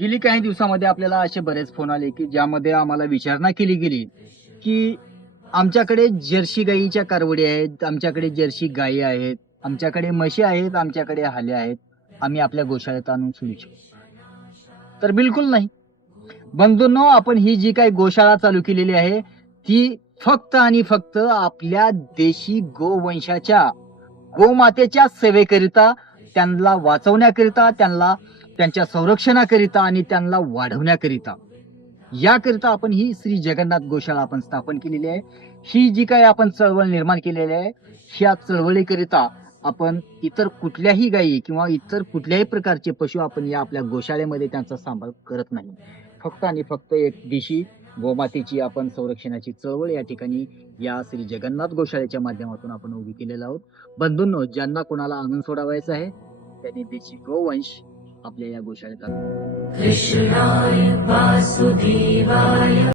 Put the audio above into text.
गेली काही दिवसामध्ये आपल्याला असे बरेच फोन आले की ज्यामध्ये आम्हाला विचारणा केली गेली की आमच्याकडे जर्सी गाईच्या कारवडी आहेत, आमच्याकडे जर्सी गायी आहेत, आमच्याकडे म्हशी आहेत, आमच्याकडे हाल्या आहेत, आम्ही आपल्या गोशाळेत आणून सोडू शकतो. तर बिलकुल नाही. बंधूंनो, आपण ही जी काही गोशाळा चालू केलेली आहे ती फक्त आणि फक्त आपल्या देशी गोवंशाच्या गोमातेच्या सेवेकरिता, त्यांना वाचवण्याकरिता, त्यांना त्यांच्या संरक्षणाकरिता आणि त्यांना वाढवण्याकरिता, याकरिता आपण ही श्री जगन्नाथ गोशाळा आपण स्थापन केलेली आहे. ही जी काही आपण चळवळ निर्माण केलेली आहे, ह्या चळवळीकरिता आपण इतर कुठल्याही गायी किंवा इतर कुठल्याही प्रकारचे पशु आपण या आपल्या गोशाळेमध्ये त्यांचा सांभाळ करत नाही. फक्त आणि फक्त एक देशी गोमातेची आपण संरक्षणाची चळवळ या ठिकाणी या श्री जगन्नाथ गोशाळेच्या माध्यमातून आपण उभी केलेलं आहोत. बंधूंनो, ज्यांना कोणाला आणून सोडावायचं आहे त्यांनी देशी गोवंश आपल्या या गोशाळेत आणा. कृष्णाय वासुदेवाय